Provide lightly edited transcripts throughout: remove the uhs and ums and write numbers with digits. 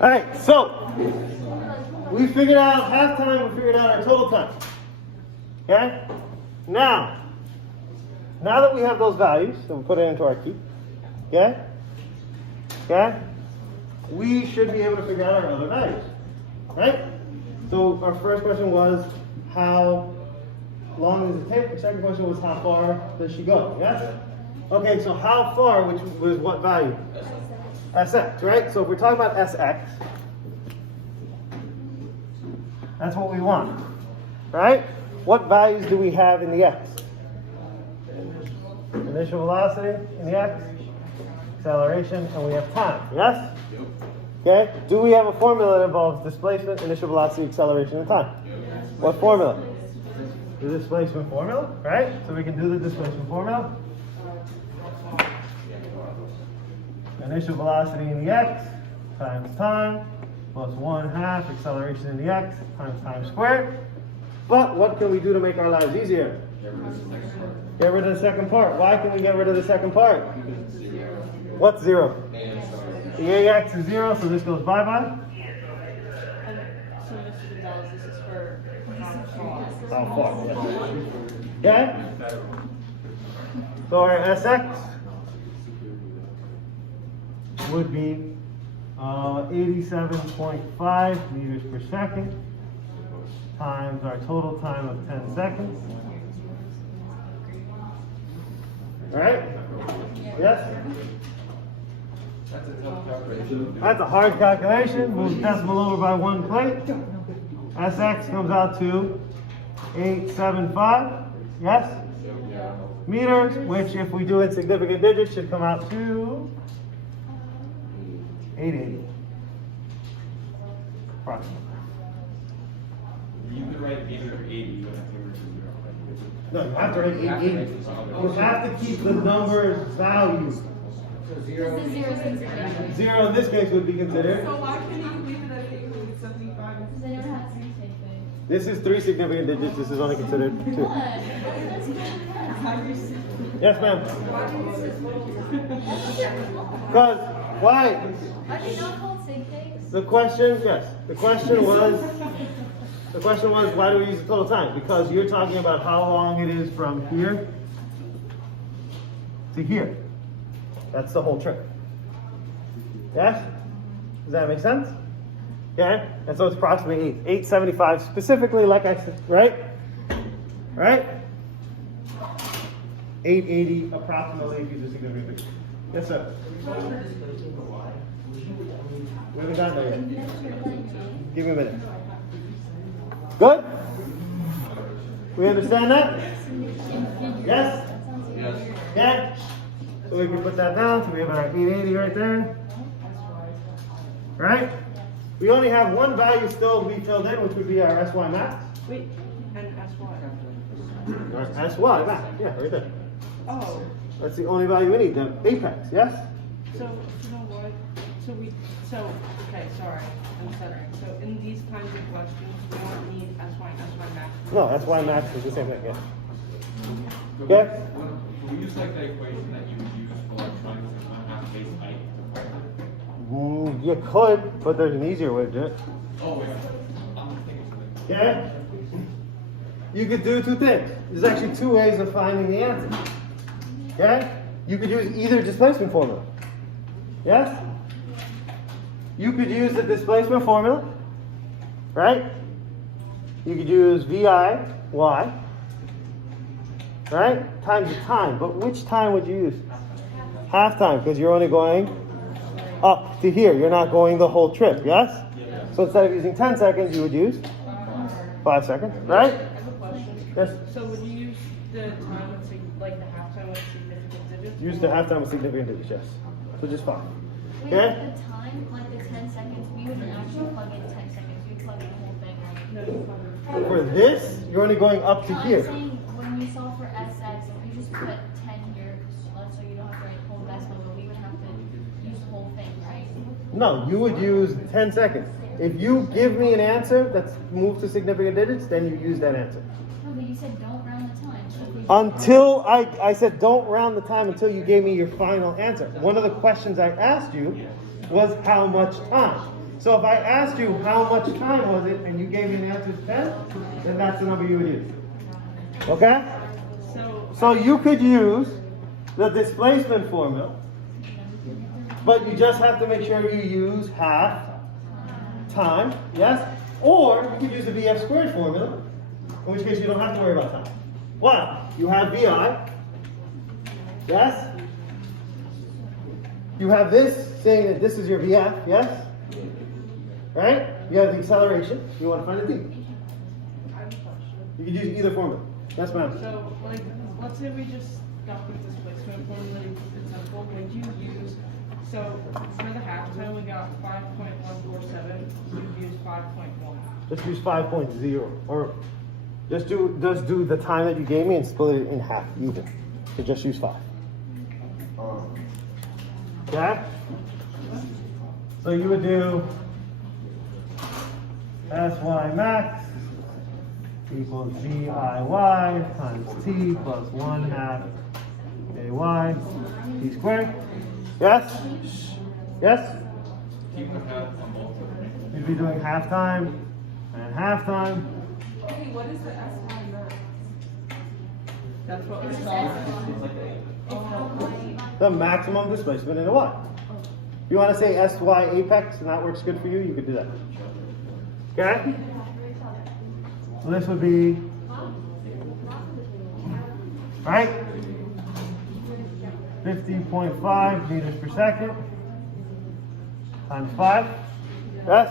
All right, so we figured out halftime, we figured out our total time. Okay? Now that we have those values, so we put it into our key. Okay? Okay? We should be able to figure out our other values. Right? So our first question was, how long does it take? The second question was, how far does she go? Yes? Okay, so how far, which was what value? Sx, right? So if we're talking about Sx, that's what we want. Right? What values do we have in the x? Initial velocity in the x, acceleration, and we have time. Yes? Okay. Do we have a formula that involves displacement, initial velocity, acceleration, and time? What formula? The displacement formula, right? So we can do the displacement formula. Initial velocity in the x times time plus 1/2 acceleration in the x times time squared. But what can we do to make our lives easier? Get rid of the second part. Why can we get rid of the second part? What's 0? The ax is 0, so this goes bye-bye. So Mr. Gonzalez, this is for How far? Okay? So our Sx would be 87.5 meters per second times our total time of 10 seconds. All right? Yes? That's a tough calculation. That's a hard calculation. Move the decimal over by one plate. Sx comes out to 875. Yes? Meters, which if we do insignificant digits should come out to 880. Approximately. You could write meter of 80, you would have to reach 0. No, you have to write 880. You have to keep the numbers values. Zero is Zero in this case would be considered. So why can't you leave it at 875? Because I never had three significant. This is 3 significant digits. This is only considered 2. Yes, ma'am. Because why? Are they not called sig figs? The question, yes. The question was why do we use the total time? Because you're talking about how long it is from here to here. That's the whole trick. Yes? Does that make sense? Okay? And so it's approximately 875 specifically, like I said, right? Right? 880 approximately if you do significant digits. Yes, sir. We haven't gotten there yet. Give me a minute. Good? We understand that? Yes? Yes. Okay? So we can put that down. So we have our 880 right there. Right? We only have one value still to be filled in, which would be our SY max. Wait, and SY. Our SY max. Yeah, right there. Oh, That's the only value we need, the apex, yes? so you know what? Okay, sorry, I'm stuttering. So in these kinds of questions, we don't need SY and SY max. No, SY max is the same thing, yeah. So Okay. Can we use like the equation that you would use for electronics and not have base height? You could, but there's an easier way to do it. Oh, wait. I'm thinking something. Okay? You could do 2 things. There's actually 2 ways of finding the answer. Okay? You could use either displacement formula. Yes? You could use the displacement formula, right? You could use VI, Y, right? Times the time. But which time would you use? Half time, because you're only going up to here. You're not going the whole trip, yes? So instead of using 10 seconds, you would use 5 seconds, right? I have a question. Yes? So would you use the time with like the halftime with significant digits? Use the halftime with significant digits, yes. So just 5. Wait, Okay? at the time, like the 10 seconds, we wouldn't actually plug in 10 seconds. We'd plug in the whole thing, right? No, you covered. For this, you're only going up to No, I'm here. saying when we solve for SX, if we just put 10 here, so you don't have to write the whole decimal, but we would have to use the whole thing, right? No, you would use 10 seconds. If you give me an answer that's moved to significant digits, then you use that answer. No, but you said don't round the time. So if we Until I said don't round the time until you gave me your final answer. One of the questions I asked you was how much time. So if I asked you how much time was it and you gave me an answer of 10, then that's the number you would use. Okay? So you could use the displacement formula, but you just have to make sure you use half time, yes? Or you could use the VF squared formula, in which case you don't have to worry about time. Why? You have VI, yes? You have this saying that this is your VF, yes? Right? You have the acceleration. You want to find a D. I have a question. You can use either formula. Yes, ma'am. So, like, let's say we just got the displacement formula, it's simple, would you use, so for the halftime we got 5.147, you'd use 5.1. Just use 5.0, or just do the time that you gave me and split it in half, even. So just use 5. Okay? So you would do Sy max equals GIY times T plus 1/2 AY T squared. Yes? Yes? T would have a multiple. You'd be doing halftime and halftime. Hey, what is the S time now? That's what we're It's solving. The maximum displacement in a Y. If you want to say SY apex and that works good for you, you could do that. Okay? So this would be, right? 50.5 meters per second times 5. Yes?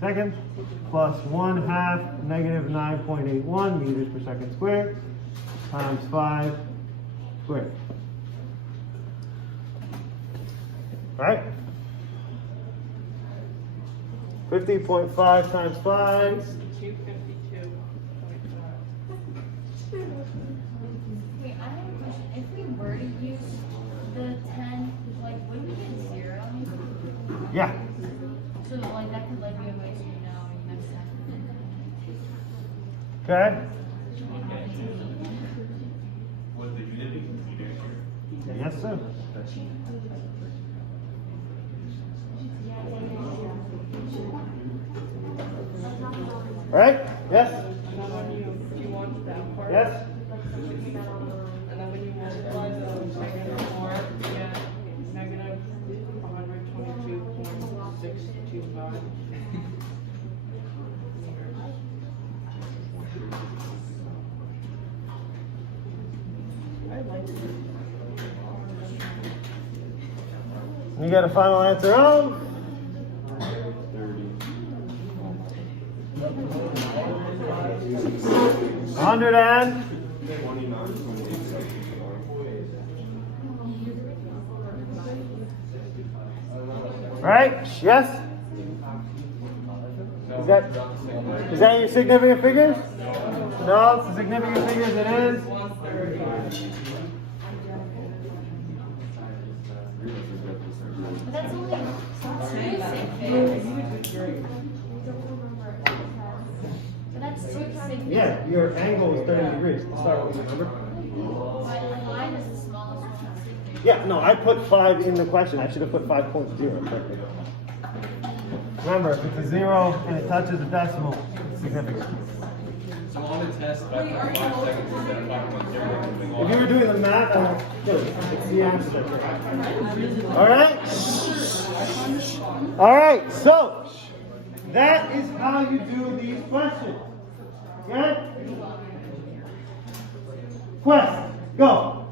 Second plus 1/2 negative 9.81 meters per second squared times 5 squared. Right? 50.5 times 5. 252.5. Wait, I have a question. If we were to use the 10, like, would we get 0? Yeah. So, like, that could, like, be a waste, you know, next time. Okay? Was the unit be meters here? Yes, sir. Right? Yes? And then when you want that part. Yes? And then when you multiply the -4, you get negative 122.625 I like it. You got a final answer of? 100 and? Right? Yes? Is that your significant figures? No, it's the significant figures it is. 130. But that's only two sig figs. But that's two sig figs. Yeah, your angle is 30 degrees to start with, remember? But mine is the smallest one. Sig fig. Yeah, no, I put 5 in the question. I should have put 5.0. Remember, if it's a 0 and it touches a decimal, it's significant. So on the test, 5.5 seconds instead of 5.0. If you were doing the math, I'm good. It's the answer. All right? All right, so that is how you do these questions. Okay? Quest, go.